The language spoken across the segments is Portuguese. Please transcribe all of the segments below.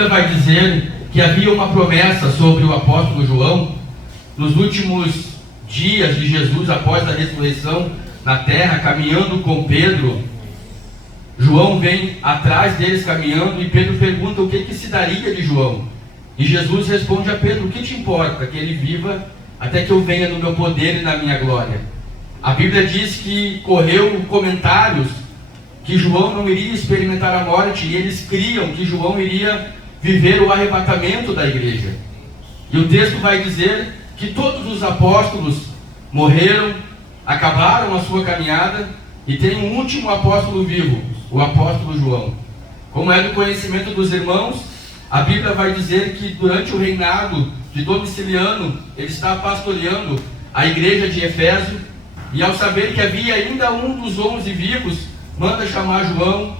Bíblia vai dizer que havia uma promessa sobre o apóstolo João nos últimos dias de Jesus, após a ressurreição na terra, caminhando com Pedro. João vem atrás deles caminhando e Pedro pergunta o que se daria de João. E Jesus responde a Pedro: o que te importa que ele viva até que eu venha no meu poder e na minha glória? A Bíblia diz que correu comentários que João não iria experimentar a morte, e eles criam que João iria viver o arrebatamento da igreja. E o texto vai dizer que todos os apóstolos morreram, acabaram a sua caminhada, e tem um último apóstolo vivo, o apóstolo João. Como é do conhecimento dos irmãos, a Bíblia vai dizer que durante o reinado de Domiciliano, ele está pastoreando a igreja de Éfeso, e ao saber que havia ainda um dos 11 vivos, manda chamar João,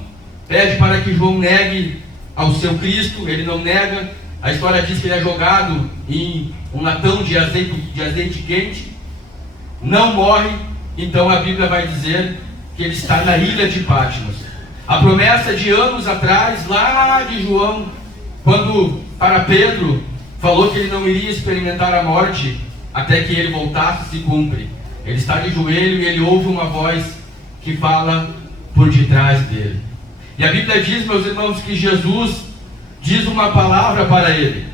pede para que João negue ao seu Cristo. Ele não nega. A história diz que ele é jogado em um latão de azeite quente, não morre. Então a Bíblia vai dizer que ele está na ilha de Patmos. A promessa de anos atrás, lá de João, quando para Pedro falou que ele não iria experimentar a morte até que ele voltasse, se cumpre. Ele está de joelho e ele ouve uma voz que fala por detrás dele. E a Bíblia diz, meus irmãos, que Jesus diz uma palavra para ele,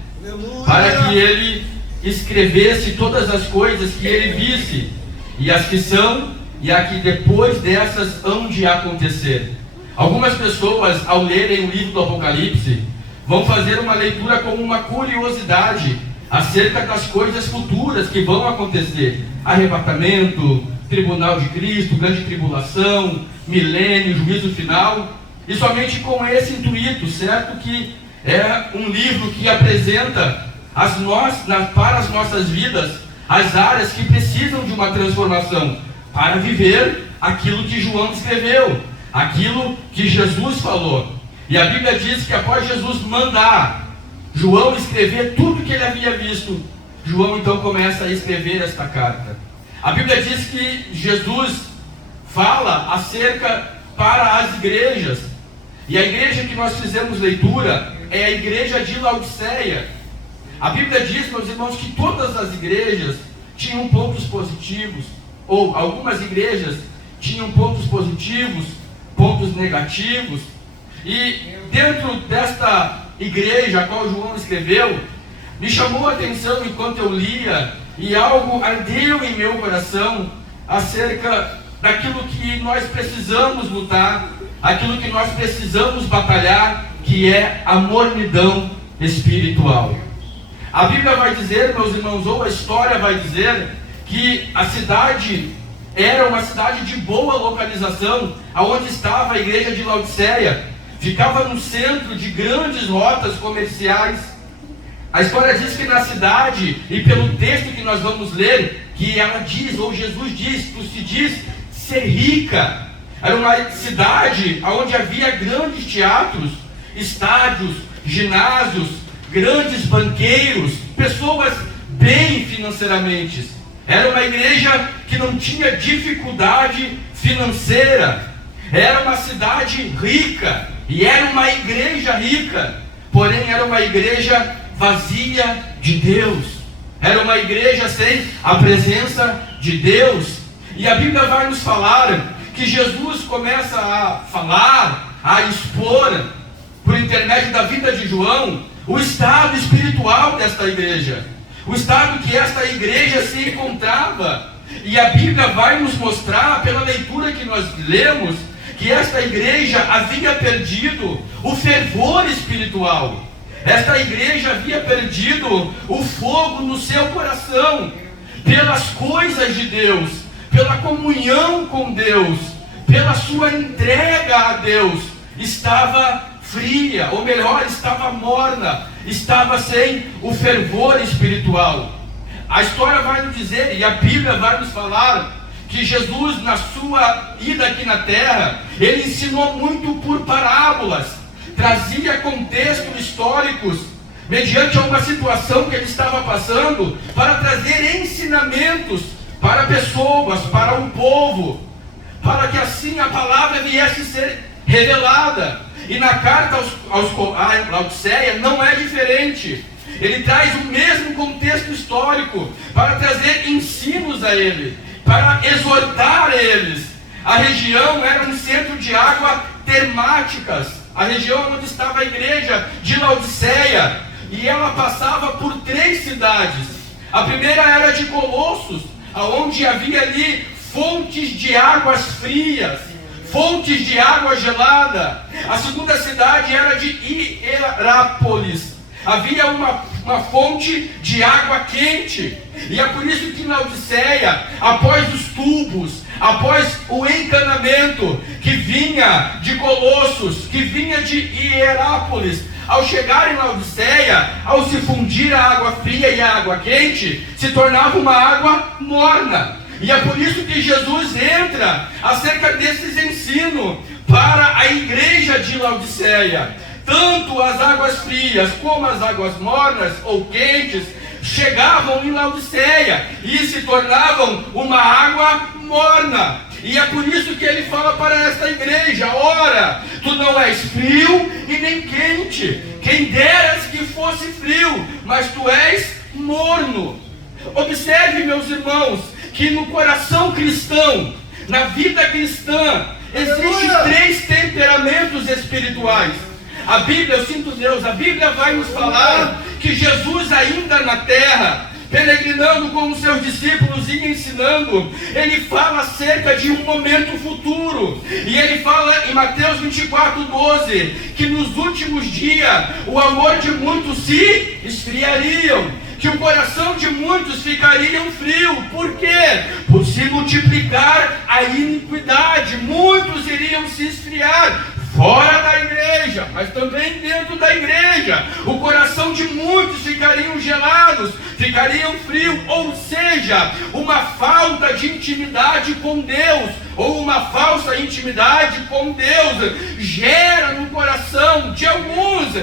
para que ele escrevesse todas as coisas que ele visse, e as que são, e a que depois dessas hão de acontecer. Algumas pessoas, ao lerem o livro do Apocalipse, vão fazer uma leitura como uma curiosidade acerca das coisas futuras que vão acontecer: arrebatamento, tribunal de Cristo, grande tribulação, milênio, juízo final, e somente com esse intuito, certo? Que é um livro que apresenta para as nossas vidas as áreas que precisam de uma transformação, para viver aquilo que João escreveu, aquilo que Jesus falou. E a Bíblia diz que após Jesus mandar João escrever tudo que ele havia visto, João então começa a escrever esta carta. A Bíblia diz que Jesus fala acerca para as igrejas, e a igreja que nós fizemos leitura é a igreja de Laodiceia. A Bíblia diz, meus irmãos, que todas as igrejas tinham pontos positivos, ou algumas igrejas tinham pontos positivos, pontos negativos. E dentro desta igreja a qual João escreveu, me chamou a atenção enquanto eu lia, e algo ardeu em meu coração acerca daquilo que nós precisamos lutar, aquilo que nós precisamos batalhar, que é a mornidão espiritual. A Bíblia vai dizer, meus irmãos, ou a história vai dizer, que a cidade era uma cidade de boa localização, aonde estava a igreja de Laodiceia. Ficava no centro de grandes rotas comerciais. A história diz que na cidade, e pelo texto que nós vamos ler, que ela diz, ou Jesus diz, tu se diz ser rica. Era uma cidade onde havia grandes teatros, estádios, ginásios, grandes banqueiros, pessoas bem financeiramente. Era uma igreja que não tinha dificuldade financeira. Era uma cidade rica, e era uma igreja rica, porém era uma igreja vazia de Deus. Era uma igreja sem a presença de Deus. E a Bíblia vai nos falar que Jesus começa a falar, a expor, por intermédio da vida de João, o estado espiritual desta igreja, o estado que esta igreja se encontrava. E a Bíblia vai nos mostrar, pela leitura que nós lemos, que esta igreja havia perdido o fervor espiritual. Esta igreja havia perdido o fogo no seu coração, pelas coisas de Deus, pela comunhão com Deus, pela sua entrega a Deus. Estava fria, ou melhor, estava morna, estava sem o fervor espiritual. A história vai nos dizer, e a Bíblia vai nos falar, que Jesus, na sua ida aqui na terra, ele ensinou muito por parábolas, trazia contextos históricos, mediante uma situação que ele estava passando, para trazer ensinamentos para pessoas, para o povo, para que assim a palavra viesse a ser revelada. E na carta a Laodiceia não é diferente. Ele traz o mesmo contexto histórico para trazer ensinos a ele, para exortar eles. A região era um centro de água termáticas, a região onde estava a igreja de Laodiceia, e ela passava por 3 cidades. A primeira era de Colossos, onde havia ali fontes de águas frias, fontes de água gelada. A segunda cidade era de Hierápolis. Havia uma fonte de água quente. E é por isso que na Laodiceia, após os tubos, após o encanamento que vinha de Colossos, que vinha de Hierápolis, ao chegar em Laodiceia, ao se fundir a água fria e a água quente, se tornava uma água morna. E é por isso que Jesus entra acerca desses ensinos para a igreja de Laodiceia. Tanto as águas frias como as águas mornas ou quentes chegavam em Laodiceia e se tornavam uma água morna. E é por isso que ele fala para esta igreja: ora, tu não és frio e nem quente, quem deras que fosse frio, mas tu és morno. Observe, meus irmãos, que no coração cristão, na vida cristã, existem 3 temperamentos espirituais. A Bíblia, eu sinto Deus, a Bíblia vai nos falar que Jesus ainda na terra, peregrinando com os seus discípulos e ensinando, ele fala acerca de um momento futuro. E ele fala em Mateus 24:12, que nos últimos dias o amor de muitos se esfriariam, que o coração de muitos ficariam frio. Por quê? Por se multiplicar a iniquidade, muitos iriam se esfriar. Fora da igreja, mas também dentro da igreja, o coração de muitos ficariam gelados, ficariam frios, ou seja, uma falta de intimidade com Deus, ou uma falsa intimidade com Deus, gera no coração de alguns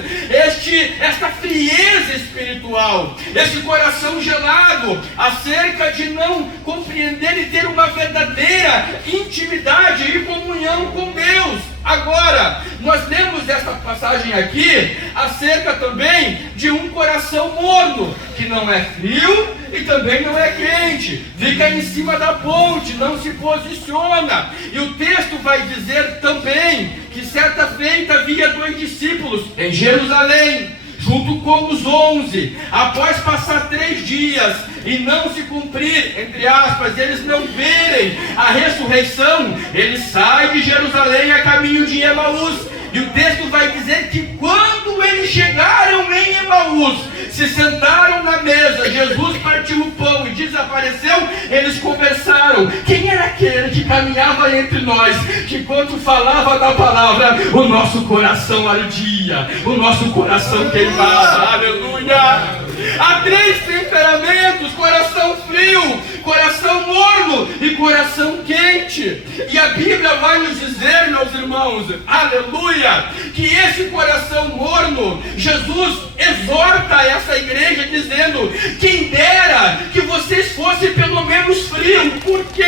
esta frieza espiritual, esse coração gelado, acerca de não compreender e ter uma verdadeira intimidade e comunhão com Deus. Agora, nós lemos esta passagem aqui acerca também de um coração morno, que não é frio e também não é quente, fica em cima da ponte, não se posiciona. E o texto vai dizer também que certa feita havia 2 discípulos em Jerusalém, junto com os 11, após passar 3 dias e não se cumprir, entre aspas, eles não verem a ressurreição, eles saem de Jerusalém a caminho de Emaús. E o texto vai dizer que quando eles chegaram em Emaús, se sentaram na mesa, Jesus partiu o pão e desapareceu, eles conversaram. Quem era aquele que caminhava entre nós, que quando falava da palavra, o nosso coração ardia, o nosso coração queimava? Aleluia! Há 3 temperamentos: coração frio, coração morno e coração quente. E a Bíblia vai nos dizer, meus irmãos, aleluia, que esse coração morno, Jesus exorta essa igreja dizendo: quem dera que vocês fossem pelo menos frios. Por quê?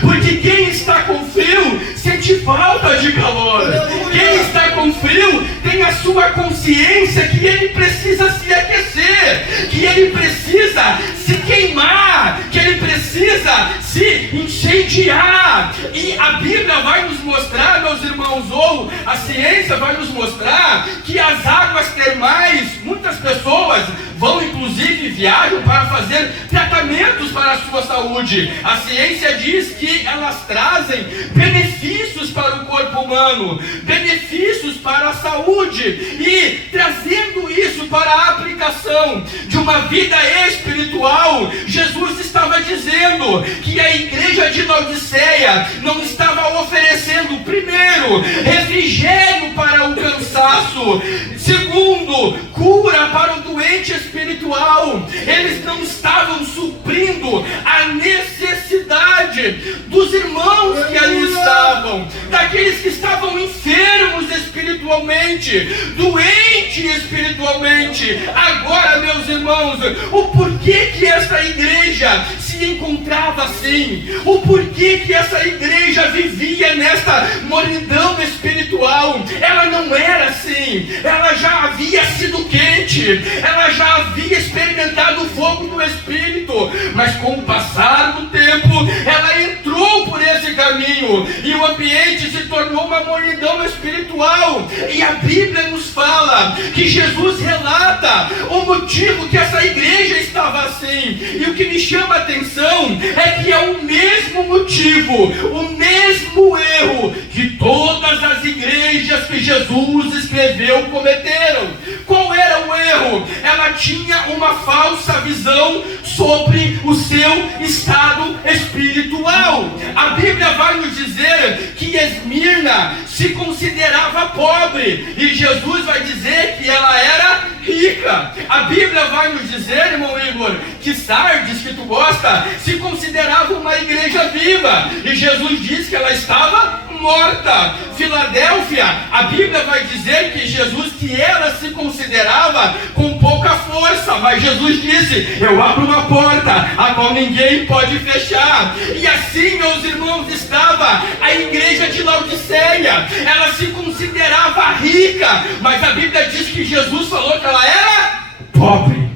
Porque quem está com frio sente falta de calor. Quem está com frio tem a sua consciência que ele precisa se aquecer, que ele precisa se queimar, que ele precisa se incendiar. E a Bíblia vai nos mostrar, meus irmãos, ou a ciência vai nos mostrar, que as águas termais, muitas pessoas vão inclusive viajam para fazer tratamentos para a sua saúde. A ciência diz que elas trazem benefícios para o corpo humano, benefícios para a saúde, e trazendo isso para a aplicação de uma vida espiritual, Jesus estava dizendo que a igreja de Laodiceia não estava oferecendo, primeiro, refrigério para o cansaço, segundo, cura para o doente espiritual. Eles não estavam suprindo a necessidade necessidade dos irmãos que ali estavam, daqueles que estavam enfermos espiritualmente, doentes espiritualmente. Agora, meus irmãos, o porquê que essa igreja se encontrava assim, o porquê que essa igreja vivia nesta mornidão espiritual. Ela não era assim, ela já havia sido quente, ela já havia experimentado o fogo do Espírito, mas com o passar do tempo, ela entrou por esse caminho, e o ambiente se tornou uma mornidão espiritual. E a Bíblia nos fala que Jesus relata o motivo que essa igreja estava assim, e o que me chama a atenção é que é o mesmo motivo, o mesmo erro que todas as igrejas que Jesus escreveu cometeram. Qual era o erro? Ela tinha uma falsa visão sobre o seu estado espiritual. A Bíblia vai nos dizer que Esmirna se considerava pobre, e Jesus vai dizer que ela era rica. A Bíblia vai nos dizer, irmão Igor, que Sardes, que tu gosta, se considerava uma igreja viva, e Jesus diz que ela estava morta. Filadélfia, a Bíblia vai dizer que Jesus, que ela se considerava com pouca força, mas Jesus disse: eu abro uma porta a qual ninguém pode fechar. E assim, meus irmãos, estava a igreja de Laodiceia. Ela se considerava rica, mas a Bíblia diz que Jesus falou que ela era pobre.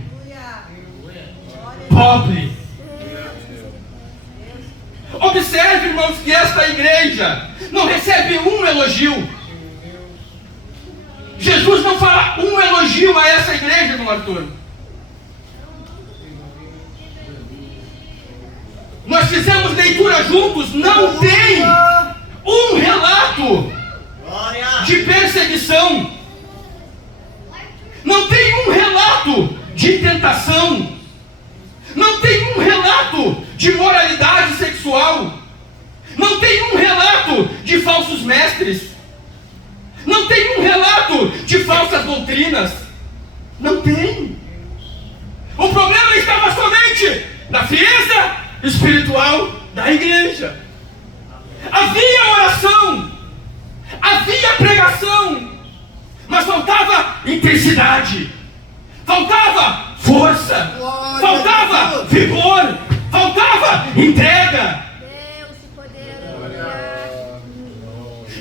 Pobre. Observe, irmãos, que esta igreja não recebe um elogio. Jesus não fala um elogio a essa igreja, irmão Arthur. Nós fizemos leitura juntos, não tem um relato de perseguição, não tem um relato de tentação, não tem um relato de moralidade sexual, não tem um relato de falsos mestres, não tem um relato de falsas doutrinas. Não tem. O problema estava somente na frieza espiritual da igreja. Havia oração, havia pregação, mas faltava intensidade, faltava força, faltava vigor, faltava entrega.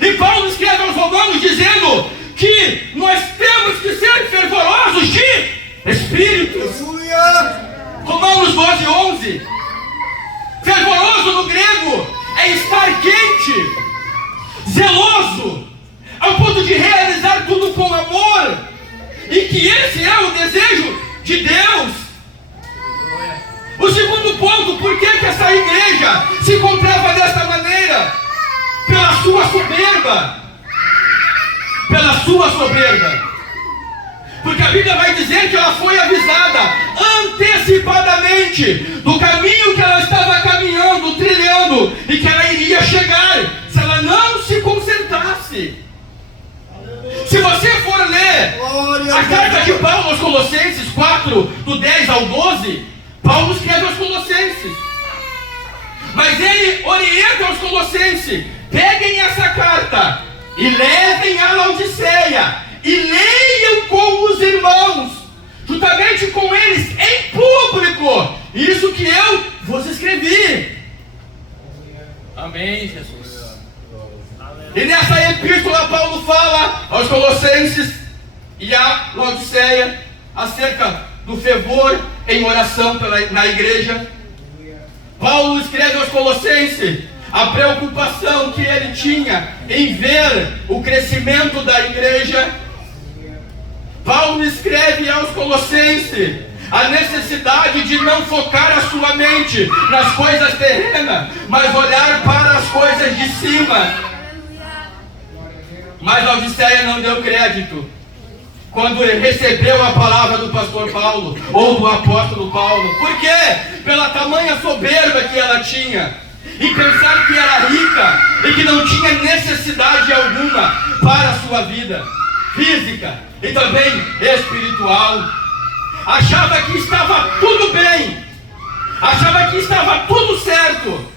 E Paulo escreve aos Romanos dizendo que nós temos que ser fervorosos de espírito. Romanos 12:11. Fervoroso no grego é estar quente, zeloso, ao ponto de realizar tudo com amor, e que esse é o desejo de Deus. O segundo ponto, por que essa igreja se encontrava desta maneira? Pela sua soberba. Pela sua soberba. Porque a Bíblia vai dizer que ela foi avisada antecipadamente do caminho que ela estava caminhando, trilhando, e que ela iria chegar se ela não se concentrasse. Se você for ler a carta de Paulo aos Colossenses 4, do 10 ao 12, Paulo escreve aos Colossenses, mas ele orienta aos Colossenses: peguem essa carta e levem a Laodiceia e leiam com os irmãos, juntamente com eles em público, isso que eu vos escrevi. Amém, Jesus. E nessa epístola Paulo fala aos Colossenses e a Laodiceia acerca do fervor em oração na igreja. Paulo escreve aos Colossenses a preocupação que ele tinha em ver o crescimento da igreja. Paulo escreve aos Colossenses a necessidade de não focar a sua mente nas coisas terrenas, mas olhar para as coisas de cima. Mas Laodiceia não deu crédito quando recebeu a palavra do pastor Paulo ou do apóstolo Paulo. Por quê? Pela tamanha soberba que ela tinha, e pensar que era rica e que não tinha necessidade alguma para a sua vida física e também espiritual. Achava que estava tudo bem, achava que estava tudo certo,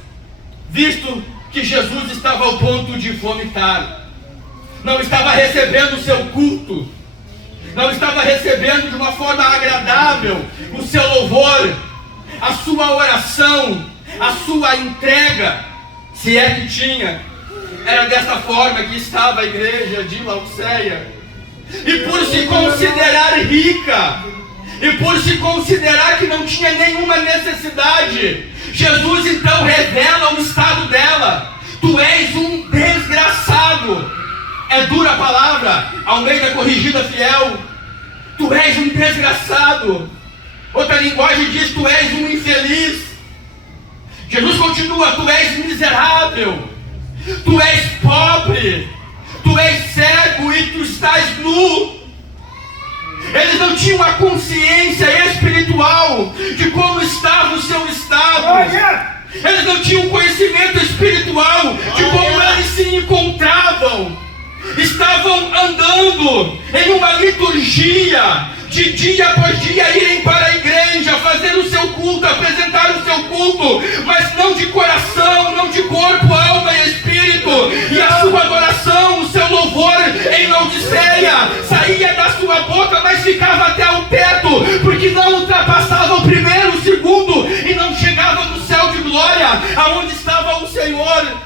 visto que Jesus estava ao ponto de vomitar, não estava recebendo o seu culto, não estava recebendo de uma forma agradável o seu louvor, a sua oração, a sua entrega, se é que tinha. Era dessa forma que estava a igreja de Laodiceia. E por se considerar rica, e por se considerar que não tinha nenhuma necessidade, Jesus então revela o estado dela. Tu és um desgraçado. É dura a palavra, Almeida Corrigida Fiel. Tu és um desgraçado. Outra linguagem diz: tu és um infeliz. Jesus continua: tu és miserável, tu és pobre, tu és cego e tu estás nu. Eles não tinham a consciência espiritual de como estava o seu estado. Eles não tinham conhecimento espiritual de como eles se encontravam. Estavam andando em uma liturgia, de dia após dia irem para a igreja, fazer o seu culto, apresentar o seu culto, mas não de coração, não de corpo, alma e espírito. E a sua adoração, o seu louvor em Laodiceia saía da sua boca, mas ficava até o teto, porque não ultrapassava o primeiro, o segundo, e não chegava no céu de glória, aonde estava o Senhor.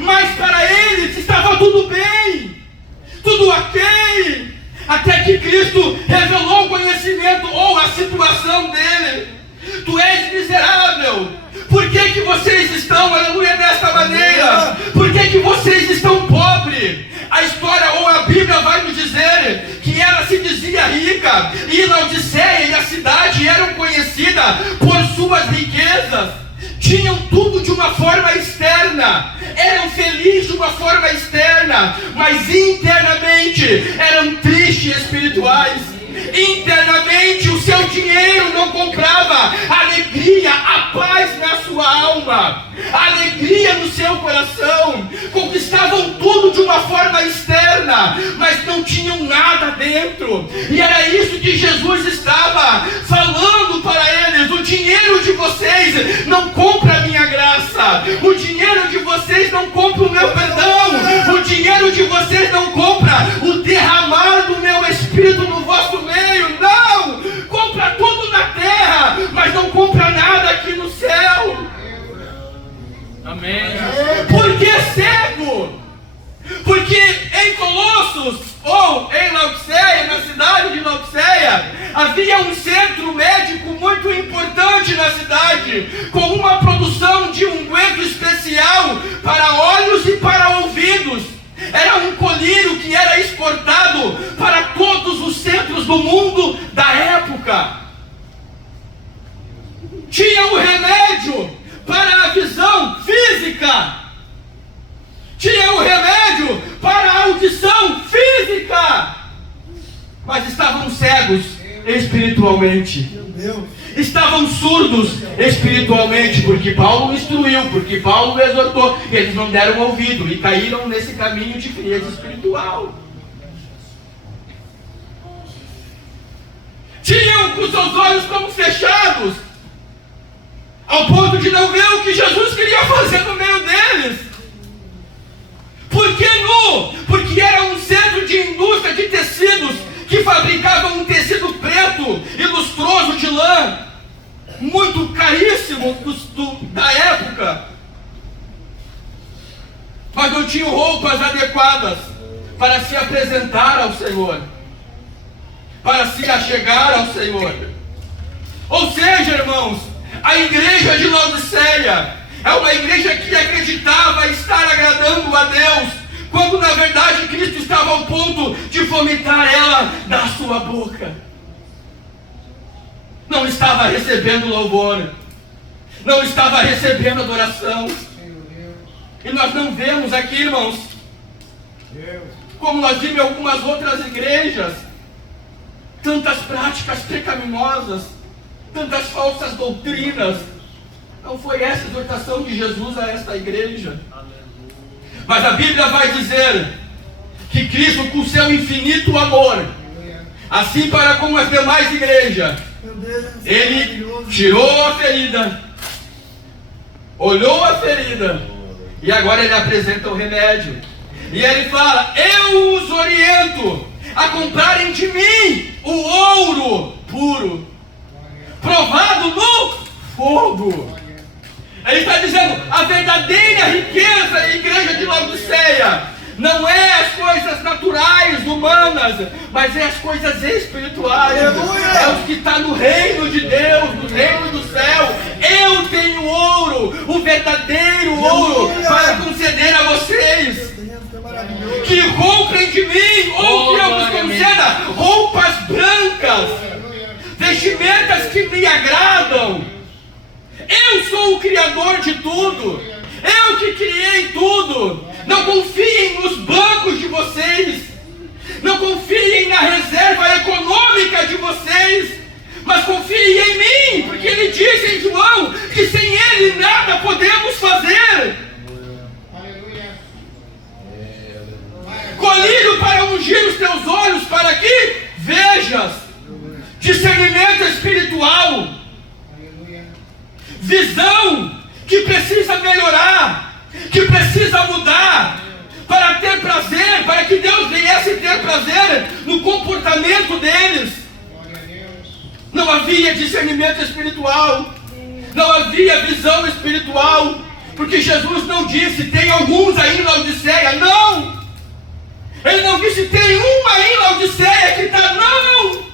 Mas para eles estava tudo bem, tudo ok, até que Cristo revelou o conhecimento ou a situação dele. Tu és miserável. Por que vocês estão, aleluia, desta maneira? Por que vocês estão pobres? A história ou a Bíblia vai nos dizer que ela se dizia rica, e Laodiceia e a cidade eram conhecidas por suas riquezas. Tinham tudo de uma forma externa, eram felizes de uma forma externa, mas internamente eram tristes espirituais. Internamente o seu dinheiro não comprava alegria, a paz na sua alma, alegria no seu coração. Conquistavam tudo de uma forma externa, mas não tinham nada dentro. E era isso que Jesus estava falando para eles: o dinheiro de vocês não compra a minha graça, o dinheiro de vocês não compra o meu perdão, o dinheiro de vocês não compra o derramar do meu Espírito no vosso meio. Não! Compra tudo na terra, mas não compra nada aqui no céu. Amém. Por que cego? Porque em Colossos, ou em Laodiceia, na cidade de Laodiceia, havia um centro médico muito importante na cidade, com uma produção de unguento especial para olhos e para ouvidos. Era um colírio que era exportado para todos os centros do mundo da época. Tinha o remédio para a visão física, tinha o remédio para a audição física, mas estavam cegos espiritualmente. Estavam surdos espiritualmente, porque Paulo instruiu, porque Paulo exortou. Eles não deram ouvido e caíram nesse caminho de frieza espiritual. Tinham os seus olhos como fechados, ao ponto de não ver o que Jesus queria fazer no meio deles. Por que nu? Porque era um centro de indústria de tecidos, que fabricava um tecido preto e lustroso de lã, muito caríssimo da época, mas não tinham roupas adequadas para se apresentar ao Senhor, para se achegar ao Senhor. Ou seja, irmãos, a igreja de Laodiceia é uma igreja que acreditava estar agradando a Deus, quando na verdade Cristo estava ao ponto de vomitar ela da sua boca. Não estava recebendo louvor, não estava recebendo adoração. E nós não vemos aqui, irmãos, como nós vimos em algumas outras igrejas, tantas práticas pecaminosas, tantas falsas doutrinas. Não foi essa a exortação de Jesus a esta igreja. Mas a Bíblia vai dizer que Cristo, com seu infinito amor, assim para com as demais igrejas, Ele tirou a ferida, olhou a ferida E agora ele apresenta o remédio. E ele fala: eu os oriento a comprarem de mim o ouro puro, provado no fogo. Ele está dizendo: a verdadeira riqueza, igreja de Laodiceia, não é as coisas naturais, humanas, mas é as coisas espirituais. Aleluia. É o que está no reino de Deus, no reino do céu. Eu tenho ouro, o verdadeiro ouro, para conceder a vocês. Que comprem de mim, ou que eu vos conceda roupas brancas, vestimentas que me agradam. Eu sou o Criador de tudo, eu que criei tudo. Não confiem nos bancos de vocês, não confiem na reserva econômica de vocês, mas confiem em mim, porque ele disse em João que sem ele nada podemos fazer. Colírio para ungir os teus olhos, para que vejas. Discernimento espiritual, visão que precisa melhorar, que precisa mudar, para ter prazer, para que Deus viesse ter prazer no comportamento deles. Não havia discernimento espiritual, não havia visão espiritual, porque Jesus não disse: tem alguns aí em Laodiceia. Não! Ele não disse: tem um aí em Laodiceia que está. Não!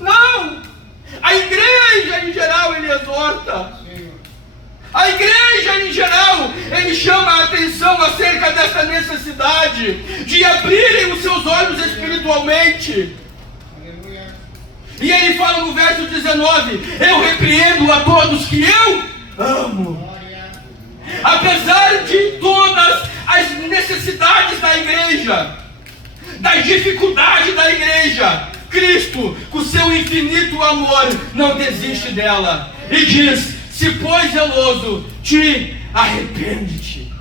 Não! A igreja em geral ele exorta. A igreja em geral, ele chama a atenção acerca dessa necessidade de abrirem os seus olhos espiritualmente. E ele fala no verso 19: eu repreendo a todos que eu amo. Apesar de todas as necessidades da igreja, da dificuldade da igreja, Cristo, com seu infinito amor, não desiste dela. E diz: se pois zeloso, te arrepende-te.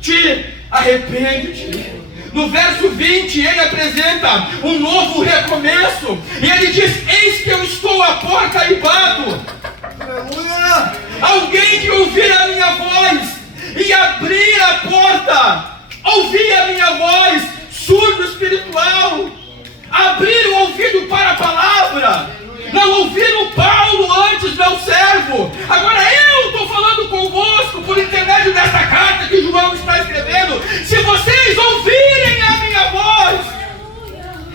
Te arrepende-te. No verso 20, ele apresenta um novo recomeço. E ele diz: eis que eu estou à porta e bato. Alguém que ouvir a minha voz e abrir a porta, ouvir a minha voz, surdo espiritual, abrir o ouvido para a palavra, não ouviram Paulo antes, meu servo. Agora eu estou falando convosco por intermédio dessa carta que João está escrevendo. Se vocês ouvirem a minha voz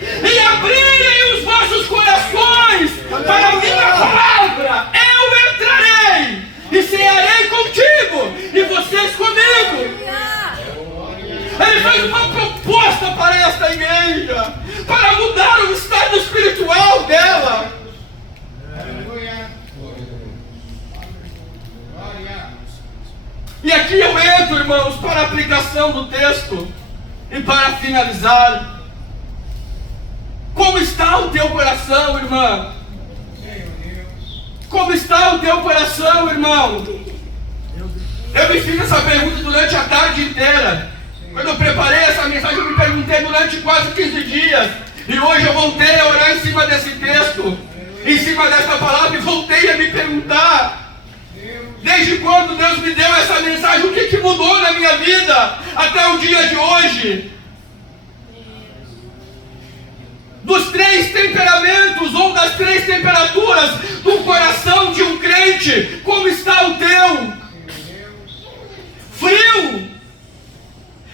e abrirem os vossos corações para a minha palavra, eu entrarei e cearei contigo e vocês comigo. Ele faz uma proposta para esta igreja, para mudar o estado espiritual dela. E aqui eu entro, irmãos, para a aplicação do texto e para finalizar. Como está o teu coração, irmã? Como está o teu coração, irmão? Eu me fiz essa pergunta durante a tarde inteira. Quando eu preparei essa mensagem, eu me perguntei durante quase 15 dias. E hoje eu voltei a orar em cima desse texto, em cima dessa palavra, e voltei a me perguntar: desde quando Deus me deu essa mensagem, o que mudou na minha vida até o dia de hoje? Dos 3 temperamentos, ou das 3 temperaturas do coração de um crente, como está o teu? Frio,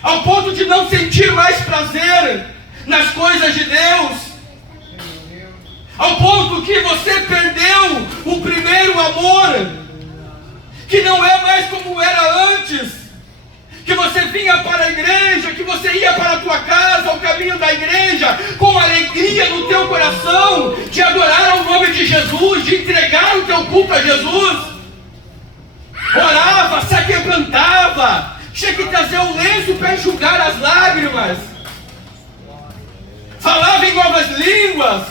ao ponto de não sentir mais prazer nas coisas de Deus, ao ponto que você perdeu o primeiro amor, que não é mais como era antes, que você vinha para a igreja, que você ia para a tua casa, ao caminho da igreja, com alegria no teu coração, de adorar ao nome de Jesus, de entregar o teu culto a Jesus, orava, se aquebrantava, tinha que trazer um lenço para enxugar as lágrimas, falava em novas línguas,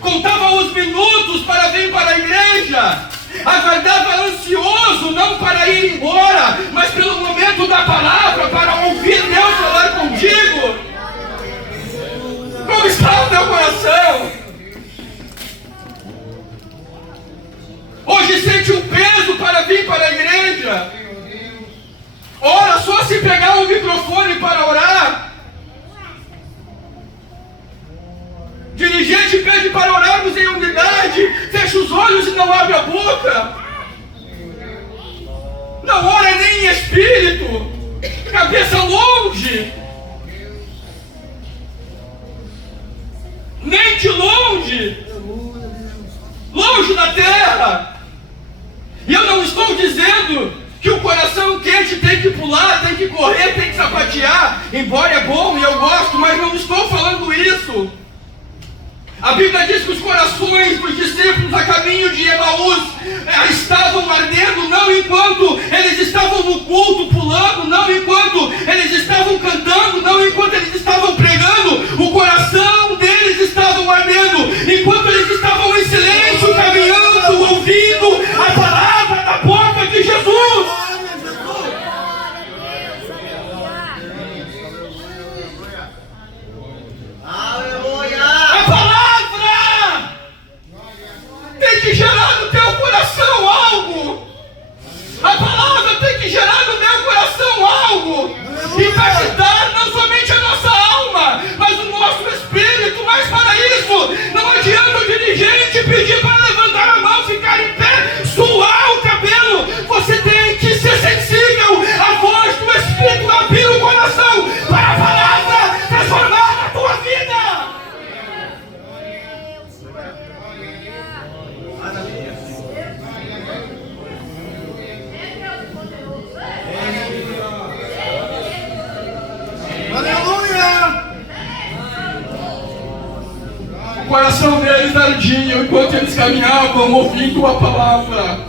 contava os minutos para vir para a igreja, aguardava ansioso, não para ir embora, mas pelo momento da palavra, para ouvir Deus falar contigo. Como está o teu coração? Hoje sente um peso para vir para a igreja. fosse pegar um microfone para orar, dirigente pede para orarmos em unidade, fecha os olhos e não abre a boca. Não ora nem em espírito, cabeça longe, mente longe, longe da terra. E eu não estou dizendo que o coração quente tem que pular, tem que correr, tem que sapatear, embora é bom e eu gosto, mas não estou falando isso. A Bíblia diz que os corações dos discípulos a caminho de Emaús estavam ardendo, não enquanto eles estavam no culto pulando, não enquanto eles estavam cantando, não enquanto eles estavam pregando, o coração deles estava ardendo, enquanto eles estavam em silêncio, caminhando, ouvindo a palavra da boca de Jesus. Tem que gerar no teu coração algo. A palavra tem que gerar no meu coração algo. Impactar não somente a nossa alma, mas o nosso espírito. Mas para isso, não adianta o dirigente pedir para levantar a mão, ficar em pé, suar o cabelo. Você tem que ser sensível à voz do Espírito, abrir o coração para a palavra transformar a tua vida. O coração deles ardia enquanto eles caminhavam ouvindo a palavra.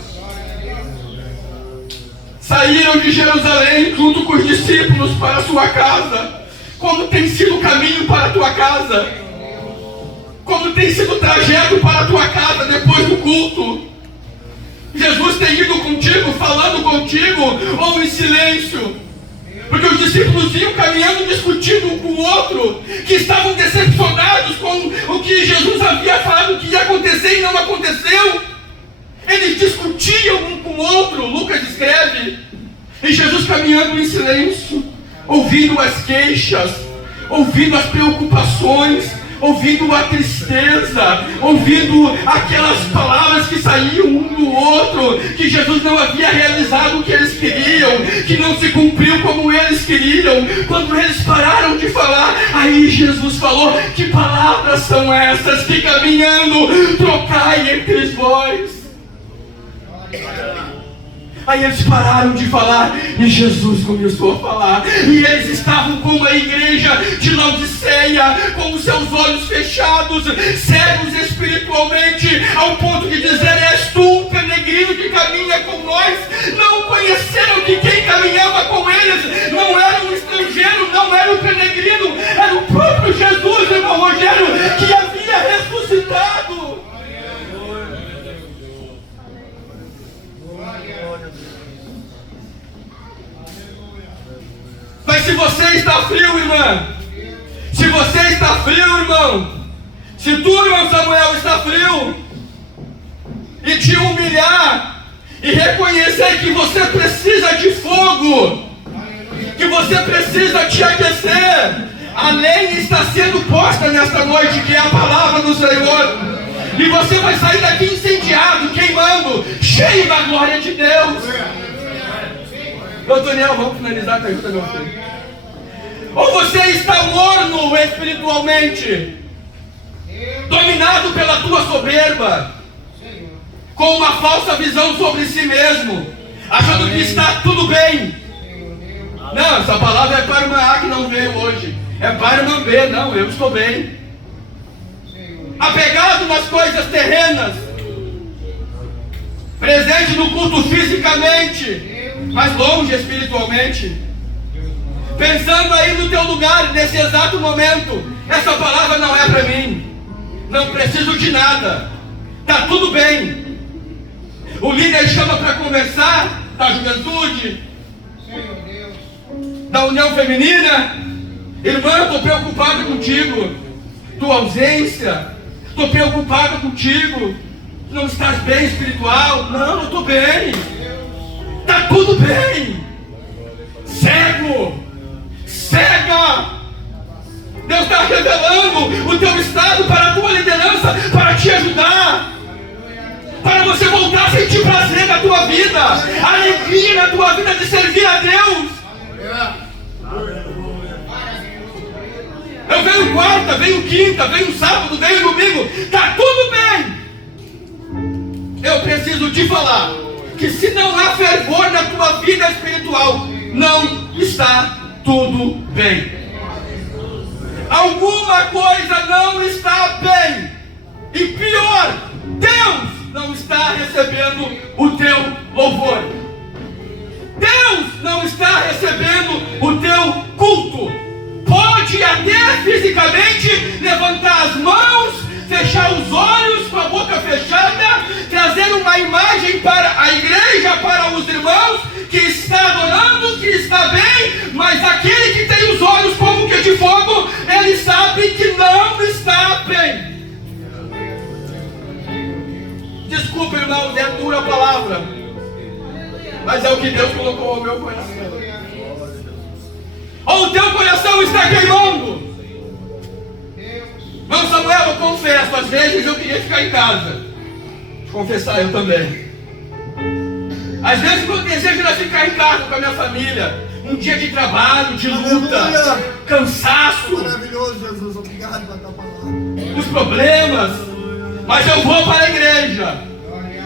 Saíram de Jerusalém junto com os discípulos para a sua casa. Como tem sido o caminho para a tua casa? Como tem sido o trajeto para a tua casa depois do culto? Jesus tem ido contigo, falando contigo, ou em silêncio? Porque os discípulos iam caminhando, discutindo um com o outro, que estavam decepcionados com o que Jesus havia falado que ia acontecer e não aconteceu. Eles discutiam um com o outro, Lucas escreve, e Jesus caminhando em silêncio, ouvindo as queixas, ouvindo as preocupações, ouvindo a tristeza, ouvindo aquelas palavras que saíam um do outro, que Jesus não havia realizado o que eles queriam, que não se cumpriu como eles queriam. Quando eles pararam de falar, aí Jesus falou: que palavras são essas que caminhando trocai entre vós? Aí eles pararam de falar e Jesus começou a falar. E eles estavam como a igreja de Laodiceia, com os seus olhos fechados, cegos espiritualmente, ao ponto de dizer: és tu um peregrino que caminha com nós? Não conheceram que quem caminhava com eles não era um estrangeiro, não era um peregrino, era o próprio Jesus, irmão Rogério, que havia ressuscitado. Mas se você está frio, irmã, se você está frio, irmão, se tu, irmão Samuel, está frio, e te humilhar, e reconhecer que você precisa de fogo, que você precisa te aquecer, a lenha está sendo posta nesta noite, que é a palavra do Senhor, e você vai sair daqui incendiado, queimando, cheio da glória de Deus. Daniel, vamos finalizar, te ajuda, meu filho. Ou você está morno espiritualmente, dominado pela tua soberba, com uma falsa visão sobre si mesmo, achando que está tudo bem. Não, essa palavra é para a irmã A que não veio hoje, é para a irmã B. Não, eu estou bem. Apegado nas coisas terrenas, presente no culto fisicamente, mas longe espiritualmente, pensando aí no teu lugar nesse exato momento: essa palavra não é para mim, não preciso de nada, está tudo bem. O líder chama para conversar, da juventude, da união feminina: irmã, estou preocupado contigo, tua ausência, estou preocupado contigo, não estás bem espiritual. Não, eu estou bem, está tudo bem. cego. Cega! Deus está revelando o teu estado para a tua liderança, para te ajudar, para você voltar a sentir prazer na tua vida, alegria na tua vida de servir a Deus. Eu venho quarta, venho quinta, venho sábado, venho domingo, está tudo bem. Eu preciso te falar que se não há fervor na tua vida espiritual, não está tudo bem. Alguma coisa não está bem. E pior, Deus não está recebendo o teu louvor. Deus não está recebendo o teu culto. Pode até fisicamente levantar as mãos, fechar os olhos com a boca fechada, trazer uma imagem para a igreja, para os irmãos, que está adorando, que está bem, mas aquele que tem os olhos como que de fogo, ele sabe que não está bem. Desculpa, irmãos, é dura a palavra, mas é o que Deus colocou no meu coração. Ou o teu coração está queimando. Irmão Samuel, eu confesso, às vezes eu queria ficar em casa. Te confessar, eu também. Às vezes meu desejo era ficar em casa com a minha família. Um dia de trabalho, de luta, cansaço. Maravilhoso, Jesus, obrigado por tua palavra. Os problemas. Mas eu vou para a igreja.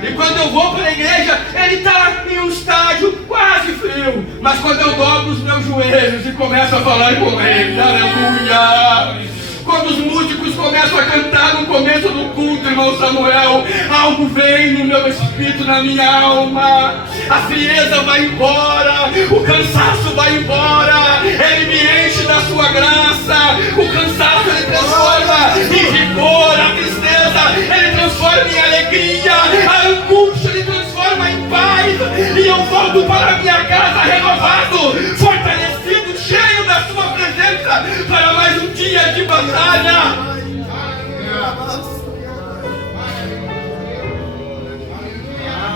E quando eu vou para a igreja, ele está em um estádio quase frio. Mas quando eu dobro os meus joelhos e começo a falar com ele, aleluia. Quando os músicos começam a cantar no começo do culto, irmão Samuel, algo vem no meu espírito, na minha alma. A frieza vai embora, o cansaço vai embora. Ele me enche da sua graça. O cansaço ele transforma em vigor, a tristeza ele transforma em alegria, a angústia ele transforma em paz. E eu volto para a minha casa renovado, fortalecido, cheio da sua presença, para mais um dia de batalha.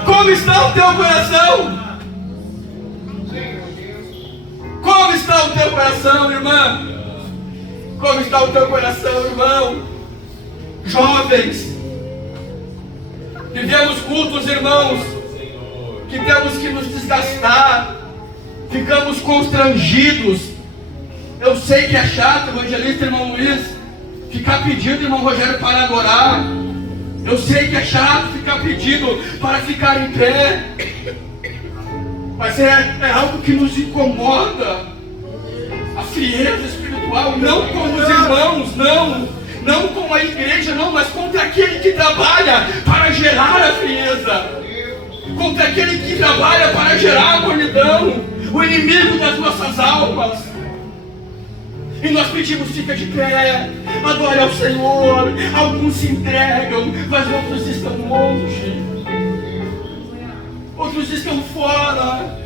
Como está o teu coração? Como está o teu coração, irmã? Como está o teu coração, irmão? Jovens, vivemos cultos, irmãos, que temos que nos desgastar, ficamos constrangidos. Eu sei que é chato, evangelista, irmão Luiz, ficar pedindo, irmão Rogério, para adorar. Eu sei que é chato ficar pedindo para ficar em pé, mas é algo que nos incomoda. A frieza espiritual, não com os irmãos, não com a igreja, não, mas contra aquele que trabalha para gerar a frieza, contra aquele que trabalha para gerar a mornidão, o inimigo das nossas almas. E nós pedimos, fica de pé, adore ao Senhor. Alguns se entregam, mas outros estão longe, outros estão fora.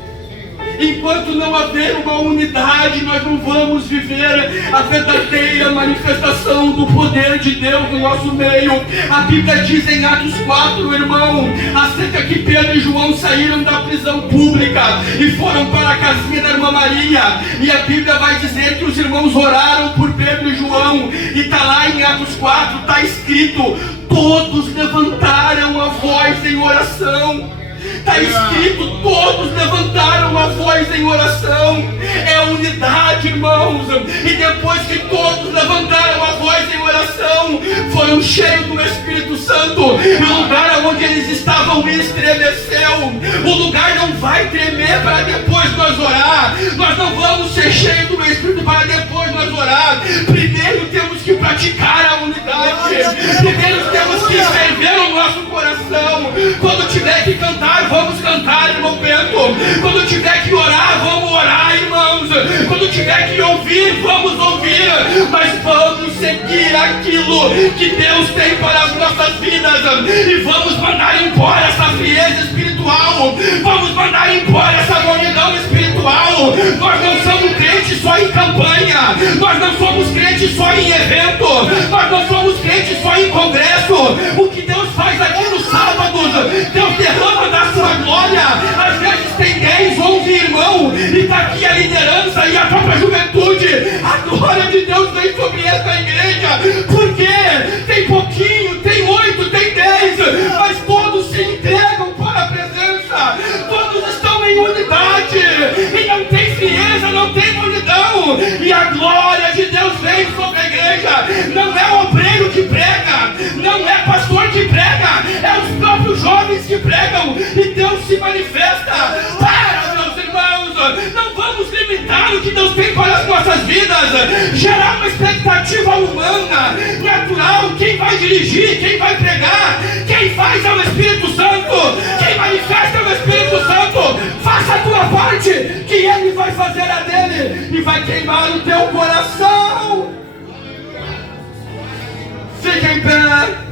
Enquanto não haver uma unidade, nós não vamos viver a verdadeira manifestação do poder de Deus no nosso meio. A Bíblia diz em Atos 4, irmão, acerca que Pedro e João saíram da prisão pública e foram para a casinha da irmã Maria. E a Bíblia vai dizer que os irmãos oraram por Pedro e João. E está lá em Atos 4, está escrito, todos levantaram a voz em oração. Está escrito, todos levantaram a voz em oração. É unidade, irmãos. E depois que todos levantaram a voz em oração, foram cheios do Espírito Santo, e o lugar onde eles estavam estremeceu. O lugar não vai tremer para depois nós orar. Nós não vamos ser cheios do Espírito para depois nós orar. Primeiro temos que praticar a unidade. Primeiro temos que escrever o nosso coração. Quando tiver que cantar, vamos cantar, irmão Bento. Quando tiver que orar, vamos orar, irmãos. Quando tiver que ouvir, vamos ouvir. Mas vamos seguir aquilo que Deus tem para as nossas vidas. E vamos mandar embora essa frieza espiritual. Vamos mandar embora essa mornidão espiritual. Nós não somos crentes só em campanha. Nós não somos crentes só em evento. Nós não somos crentes só em congresso. O que Deus faz aqui nos sábados, Deus derrama da sua glória. Às vezes tem 10, 11 irmãos e está aqui a liderança. criança e a própria juventude. A glória de Deus vem sobre esta igreja. Por quê? Tem pouquinho, tem 8, tem 10, mas todos se entregam para a presença. Todos estão em unidade. E não tem frieza, não tem unidão. E a glória de Deus vem sobre a igreja. Não é o obreiro que prega, não é pastor que prega, é os próprios jovens que pregam. E Deus se manifesta. Para, meus irmãos, não vamos limitar o que Deus tem para as nossas vidas. Gerar uma expectativa humana, natural. Quem vai dirigir, quem vai pregar, quem faz é o Espírito Santo. Quem manifesta é o Espírito Santo. Faça a tua parte, que Ele vai fazer a dele e vai queimar o teu coração. Fique em pé.